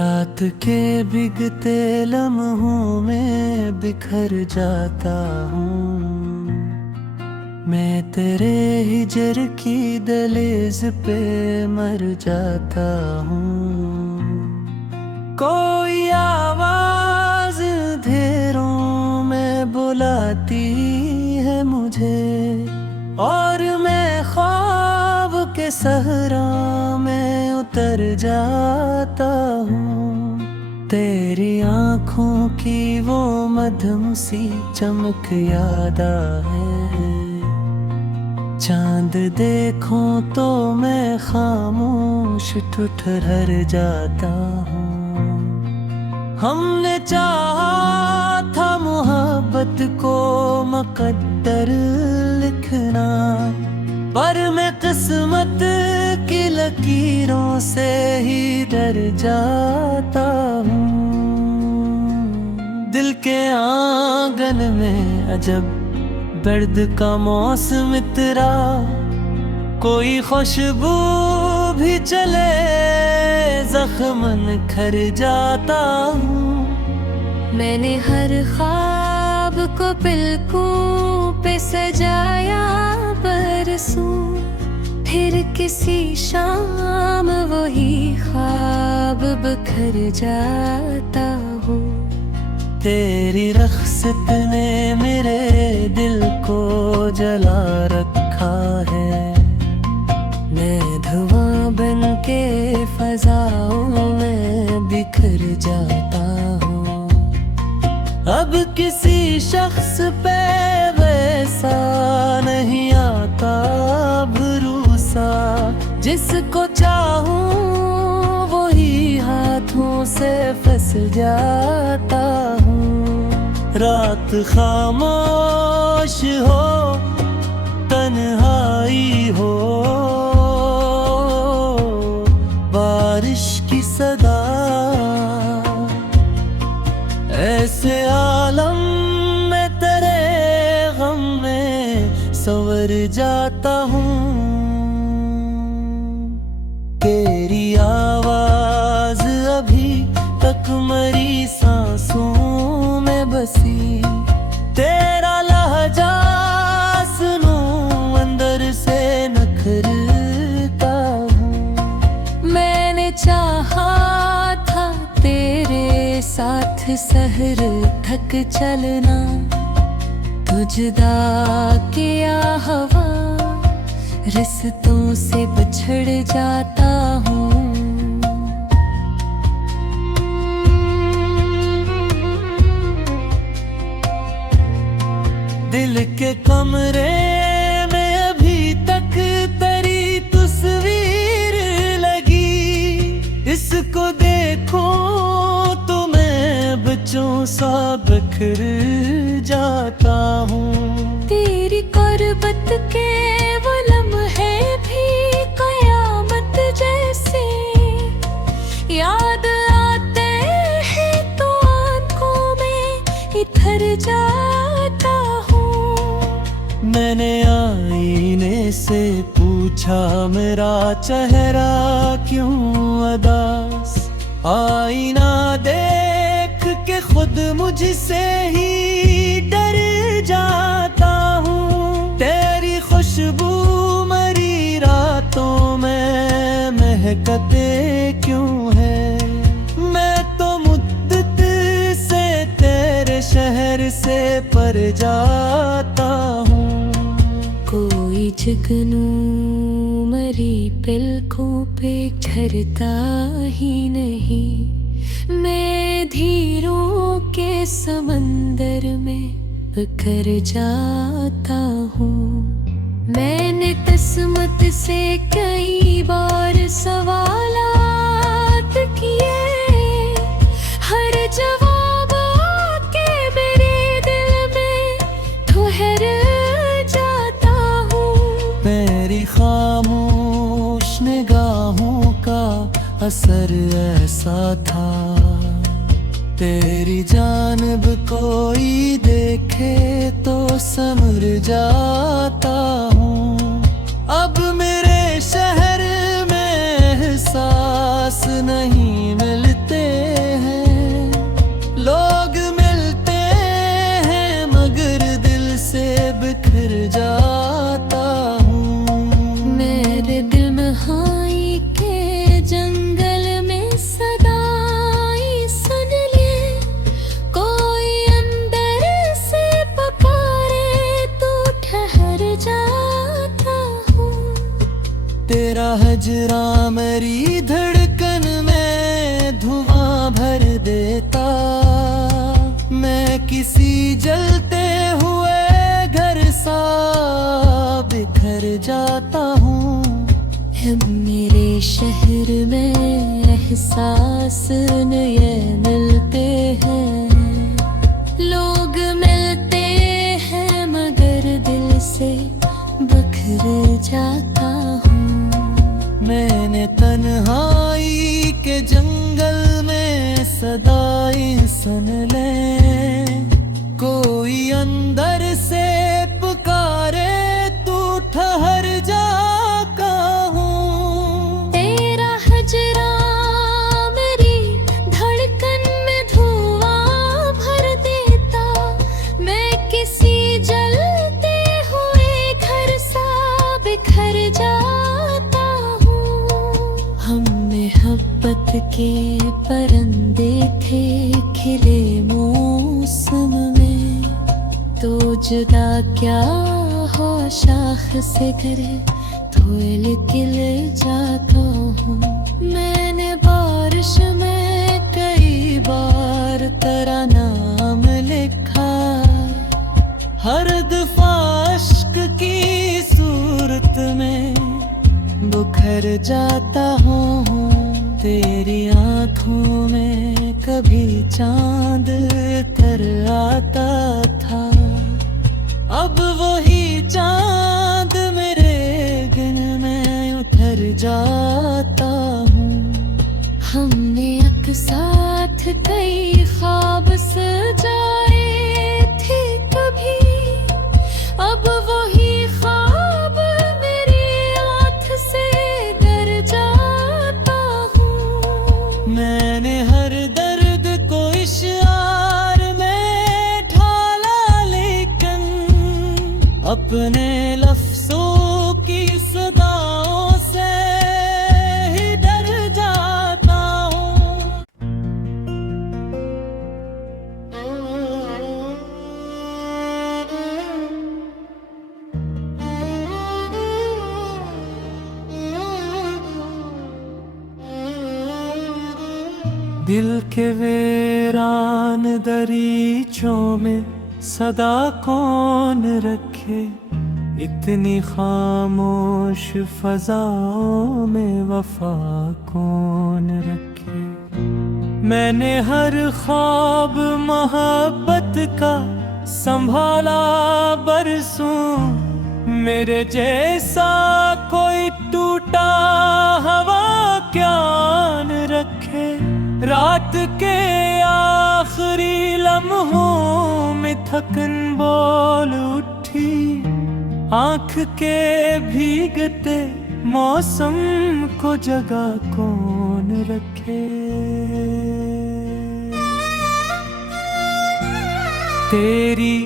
रात के भीगते लम्हों में बिखर जाता हूँ। मैं तेरे हिजर की दहलीज पे मर जाता हूँ। कोई आवाज अंधेरों में बुलाती है मुझे, और मैं ख्वाब के सहरा में उतर जाता हूँ। तेरी आँखों की वो मध्यम सी चमक याद है। चांद देखूं तो मैं खामोश ठुठुर जाता हूँ। हमने चाहा था मोहब्बत को मुकद्दर लिखना, पर मैं किस्मत की लकीरों से ही डर जाता हूँ। दिल के आंगन में अजब दर्द का मौसम इतरा, कोई खुशबू भी चले जख्म निखर जाता हूँ। मैंने हर ख्वाब को पलकों पे सजाया बरसों, फिर किसी शाम वही ख्वाब बिखर जाता हूँ। तेरी रख्सत ने मेरे दिल को जला रखा है। मैं धुआं बन के फजाओं में बिखर जाता हूँ। अब किसी शख्स पे वैसा नहीं आता भरोसा, जिसको चाहूं वही हाथों से फिसल जाता हूँ। रात खामोश हो, तन्हाई हो, बारिश की सदा, ऐसे आलम में तेरे गम में संवर जाता हूँ। तेरी आवाज अभी तक मरी सांसों में बसी, तेरा लहजा सुनूं अंदर से नखरता हूँ। मैंने चाहा था तेरे साथ सहर थक चलना, तुझदा किया हवा रिश्तों से बिछड़ जाता हूँ। दिल के कमरे में अभी तक तेरी तस्वीर लगी, इसको देखो तो मैं बच्चों सा बिखर जाता हूँ। तेरी कुर्बत के वो लम्हे भी कयामत जैसे याद आते हैं तो आंखों में इधर जाता हूँ। मैंने आईने से पूछा मेरा चेहरा क्यों उदास, आईना देख के खुद मुझसे ही डर जाता हूँ। तेरी खुशबू मरी रातों में महकते क्यों है, मैं तो मुद्दत से तेरे शहर से पर जाता हूँ। कोई जुगनू मरी पलकों पे झरता ही नहीं, मैं धीरों के समंदर में बिखर जाता हूँ। मैंने किस्मत से कई बार सवालात किए, हर जवाब आके मेरे दिल में ठहर जाता हूँ। मेरी खामोश निगाहों का असर ऐसा था, तेरी जानिब कोई देखे तो समझ जाता हूँ। अब मेरे शहर में एहसास नहीं मिलते, हिजरा मेरी धड़कन में धुआं भर देता। मैं किसी जलते हुए घर सा बिखर जाता हूँ। मेरे शहर में एहसास नए मिलते हैं। लोग मिलते हैं मगर दिल से बखर जाता हूँ। मैंने तन्हाई के जंगल में सदाएं सुन ले। कोई अंदर से पुकारे, तू ठहर जा कहूँ। तेरा हजरा मेरी धड़कन में धुआं भर देता। मैं किसी जलते हुए घर सा बिखर जाता हूँ। हम मोहब्बत के परिंदे थे खिले मौसम में, तो जुदा क्या हो शाख से करे तो खिल जाता हूँ। मैंने बारिश में कई बार तेरा नाम लिखा। हर दफा अश्क की सूरत में बुखर जाता हूँ। तेरी आँखों में कभी चांद तर आता था। अब वही चांद मेरे गिन में उतर जाता हूँ। हमने एक साथ कई ख्वाब सजाए थे कभी। अब वही ख्वाब मेरी आँख से डर जाता हूँ। मैंने हर दर्द को इशार में ढाला, लेकिन अपने लफ्ज़ों की सदाओं से ही डर जाता हूँ। दिल के वीरान दरीचों में सदा कौन रखे। इतनी खामोश फजाओं में वफा कौन रखे। मैंने हर ख्वाब मोहब्बत का संभाला बरसों। मेरे जैसा कोई टूटा हवा क्या न रखे। रात के आखिरी लम्हों में थकन बोल उठी। आँख के भीगते मौसम को जगा कौन रखे। तेरी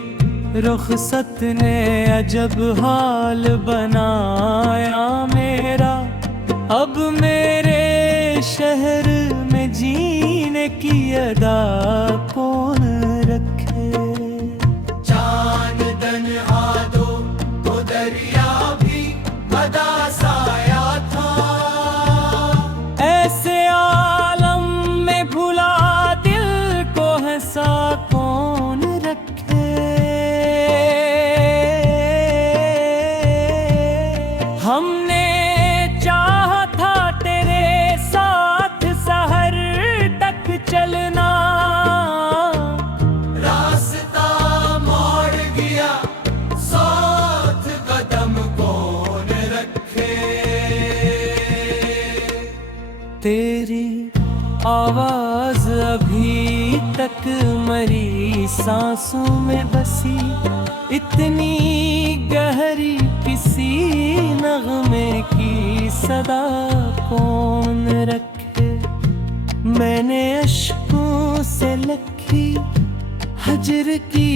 रुखसत ने अजब हाल बनाया मेरा। अब मेरे शहर में जीने की अदा कौन रखे। चांद दन आदो तो दरिया भी अदा साया था। ऐसे आलम में भुला दिल को हंसा कौन रखे। हमने चाहा था तेरे साथ सहर तक चलना। रास्ता मोड़ गया, साथ कदम कौन रखे। तेरी आवाज अभी तक मरी सांसों में बसी। इतनी गहरी किसी नगमे की सदा कौन रखे। मैंने अश्कों से लिखी हजर की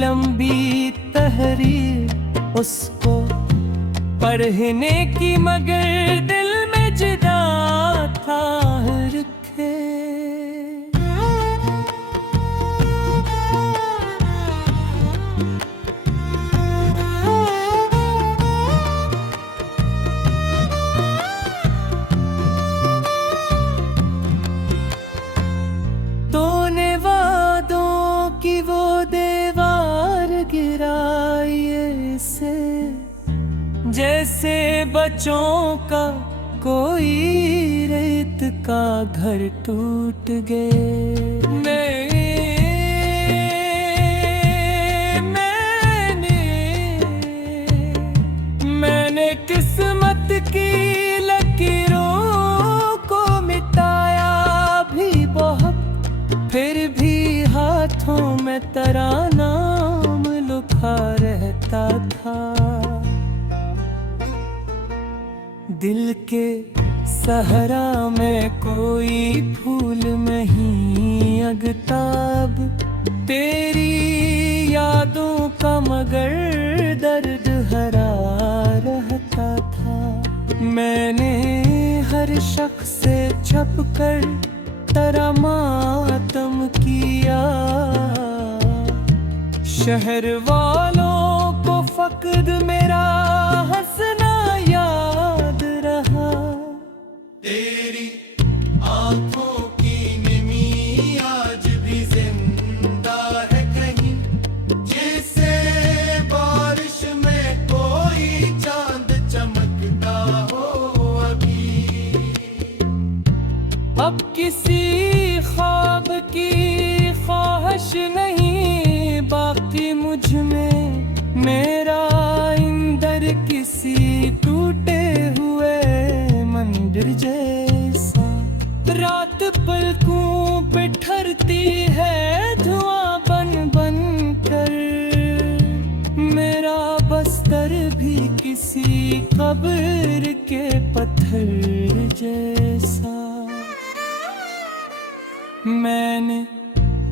लंबी तहरीर। उसको पढ़ने की मगर दिल में जुदा था रखे। बच्चों का कोई रेत का घर टूट गए। मैंने किस्मत की लकीरों को मिटाया भी बहुत, फिर भी हाथों में तेरा नाम लिखा रहता था। दिल के सहरा में कोई फूल नहीं अगताब, तेरी यादों का मगर दर्द हरा रहता था। मैंने हर शख्स से छप कर तेरा मातम किया, शहर वालों को फकद मेरा हंसना याद रहा। तेरी आंखों की निमी आज भी जिंदा है कहीं, जैसे बारिश में कोई चांद चमकता हो अभी। अब किसी ख्वाब की ख्वाहिश नहीं बाकी मुझ में, मेरा इंदर किसी टूटे हुए मंदिर जैसा। रात पलकों पे ठहरती है धुआं बन बन कर, मेरा बस्तर भी किसी कब्र के पत्थर जैसा। मैंने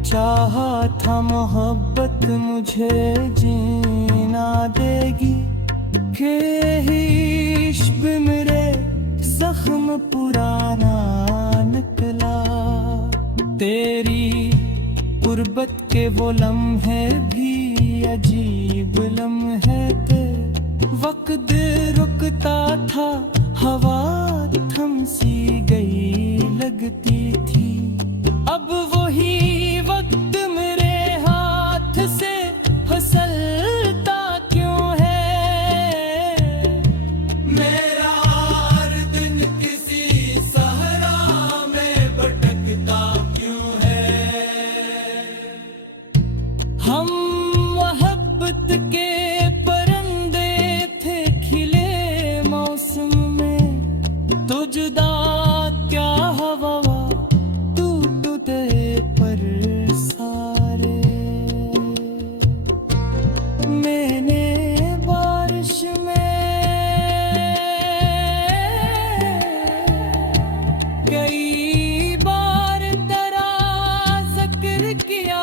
चाहा था मोहब्बत मुझे जीना देगी, के इश्क मेरे जख्म पुराना निकला। तेरी गुर्बत के वो लम्हे भी अजीब लम्हे थे, वक्त रुकता था हवा थम सी गई लगती थी। अब वही वक्त मेरे हाथ से फिसलता क्यों है, मेरा हर दिन किसी सहरा में भटकता क्यों है। हम मोहब्बत के परिंदे थे खिले मौसम में, तो जुदा क्या हवा पर सारे। मैंने बारिश में कई बार तेरा जिक्र किया,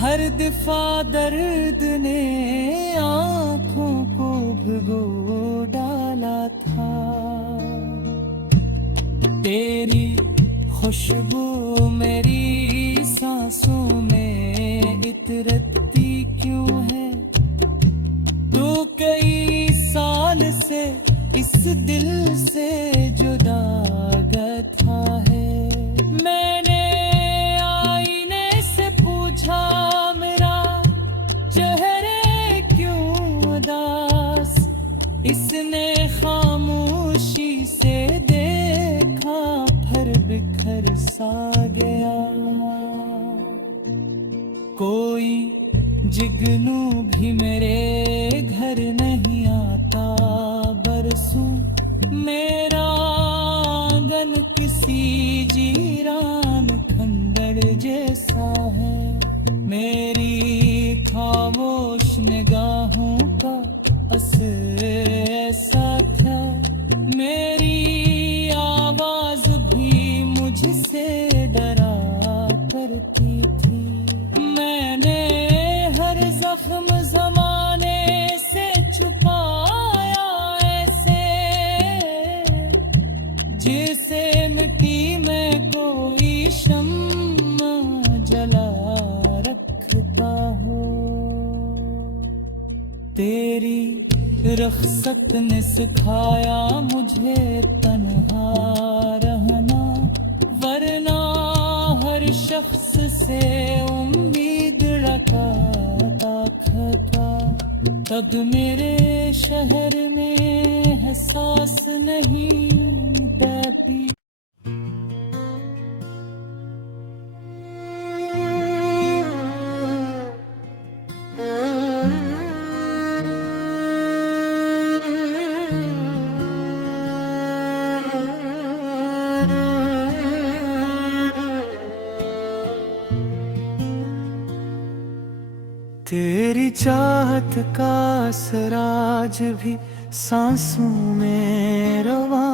हर दफा दर्द ने आंखों को भिगो डाला था। तेरी खुशबू मेरी सांसों में इतरती क्यों है, तू कई साल से इस दिल से जुदा बैठा है। मैंने आईने से पूछा मेरा चेहरे क्यों उदास, इसने खामोशी से देखा फिर बिखर सा गया। कोई जिगनू भी मेरे घर नहीं आता बरसों, मेरा आंगन किसी जीरान खंडर जैसा है। मेरी खामोश निगाहों का असर ऐसा था, मेरी आवाज भी मुझसे डरा करती थी। मैंने हर जख्म जमाने से छुपाया ऐसे, जैसे मिट्टी में कोई शम्मा जला रखता हो। तेरी रख्सत ने सिखाया मुझे तन्हा रहना, वरना हर शख्स से उम्मीद रखा था। अब मेरे शहर में है सांस नहीं देती। तेरी चाहत का असर आज भी सांसों में रवा,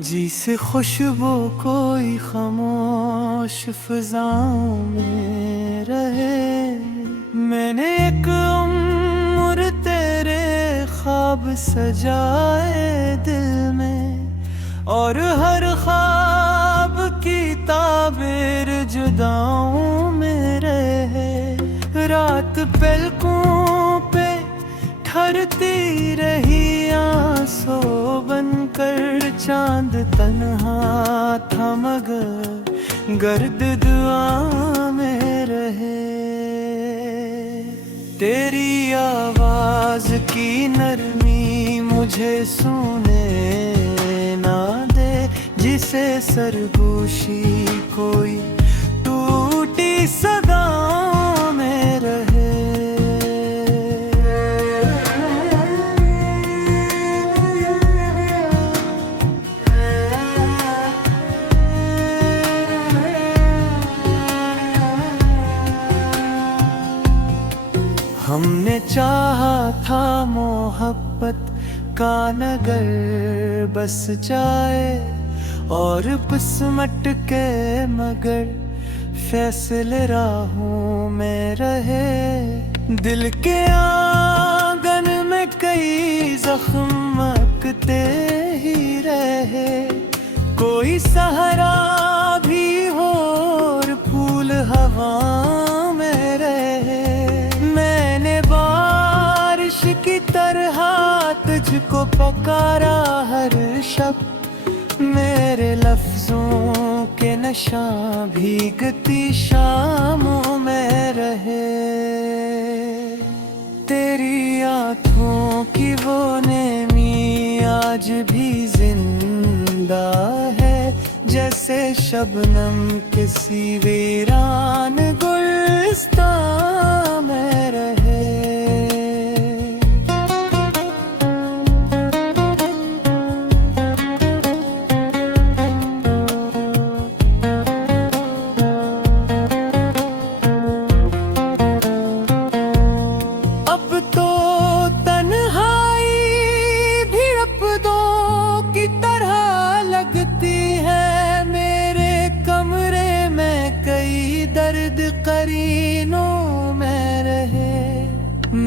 जिसे खुशबू कोई खामोश फिजाओं में रहे। मैंने एक उम्र तेरे ख्वाब सजाए दिल में, और हर ख्वाब की ताबीर जुदाओं में रहे। रात पलकों पे ठहरती रही आंसू बनकर, चांद तन्हा था मगर गर्द दुआ में रहे। तेरी आवाज की नरमी मुझे सुने ना दे, जिसे सरगोशी कोई टूटी सदाओं में रहे। हमने चाहा था मोहब्बत का नगर बस जाए, और किस्मत के मगर फैसले राहों में रहे। दिल के आंगन में कई जख्म मकते ही रहे, कोई सहारा भी हो और फूल हवा में रहे। मैंने बारिश की तरह तुझको पुकारा हर शब, मेरे लफ्जों के नशा भीगती शामों में रहे। तेरी आँखों की वो नेमी आज भी जिंदा है, जैसे शबनम किसी वीरान गुलिस्तान में रहे। दर्द करीनों में रहे।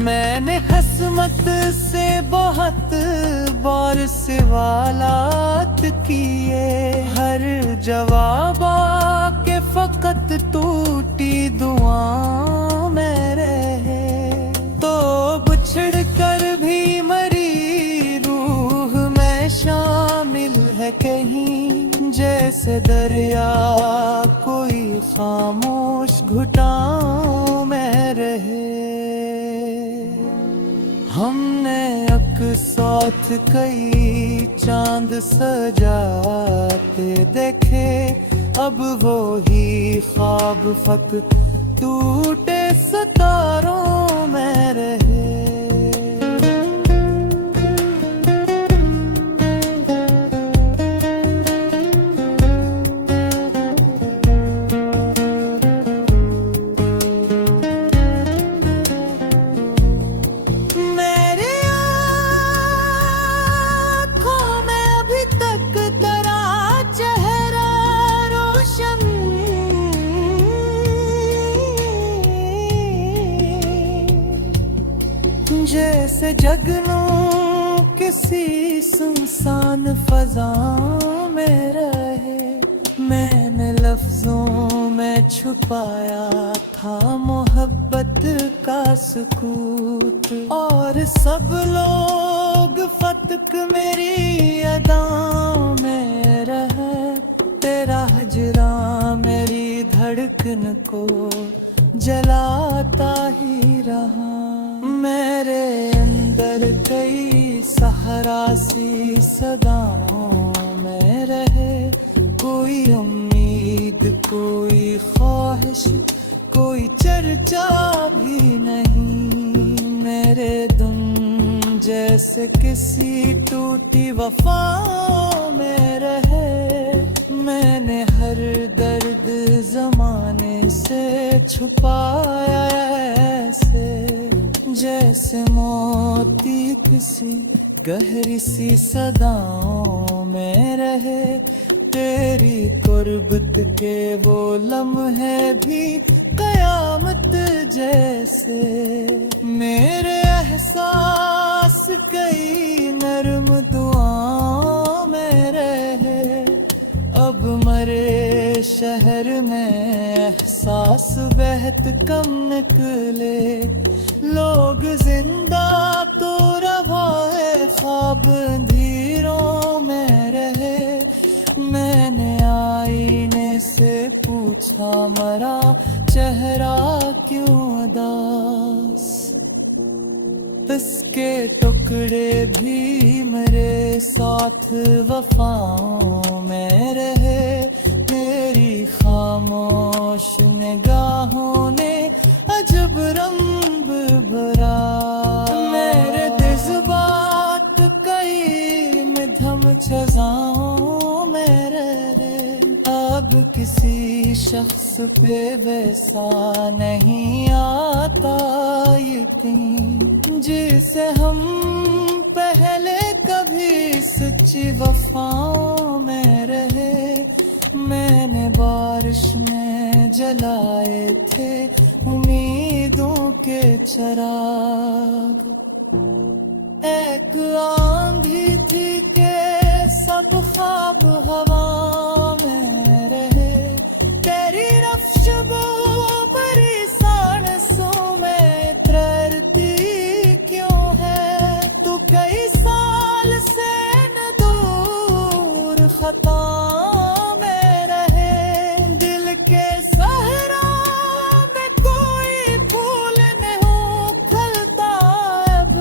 मैंने हसमत से बहुत बार सवालात किए, हर जवाब के फकत टूटी दुआओं में रहे। तो बिछड़ कर भी मरी रूह में शामिल है कहीं, जैसे दरिया कोई खामोश घुटाओं में रहे। हमने अकसौत कई चांद सजाते देखे, अब वो ही ख्वाब फक टूटे सितारों में रहे। जैसे जगनों किसी सुनसान फजा में रहे, मैंने लफ्जों में छुपाया था मोहब्बत का सुकूत। और सब लोग फतक मेरी अदाओं में रहे, तेरा हजरा मेरी धड़कन को जलाता ही रहा। मेरे अंदर कई सहरा सी सदाओं में रहे, कोई उम्मीद कोई ख्वाहिश कोई चर्चा भी नहीं। मेरे दुम जैसे किसी टूटी वफाओं में रहे, मैंने हर दर्द जमाने से छुपाया ऐसे, जैसे मोती किसी गहरी सी सदाओं में रहे। तेरी कुर्बत के वो लम्हे भी कयामत जैसे, मेरे एहसास कई नरम दुआओं में रहे। अब मरे शहर में एहसास बहत कम निकले, लोग जिंदा तो रवा है ख्वाब अंधेरों में रहे। मैंने आईने से पूछा मरा चेहरा क्यों उदास, इसके टुकड़े भी मेरे साथ वफाओं में रहे। मेरी खामोश निगाहों ने अजब रंग भरा, मेरे जज्बात कई मध्यम छजाओं में रहे। अब किसी शख्स पे वैसा नहीं आता यकीन, जिसे हम पहले कभी सच्ची वफाओं में रहे। मैंने बारिश में जलाए थे उम्मीदों के चिराग, एक आंधी थी के सब ख्वाब हवा में रहे। तेरी रफ्श वो मरी सांसों में तैरती क्यों है, तू कई साल से न दूर खता में रहे। दिल के सहरा में कोई फूल नहीं खिलता अब,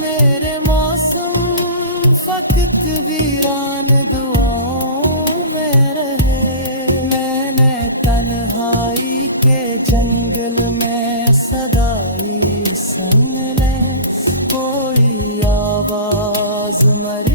मेरे मौसम फकत वीरान दुआओं में रहे। मैंने तन्हाई के जंगल में सदाई सन ले, कोई आवाज मरी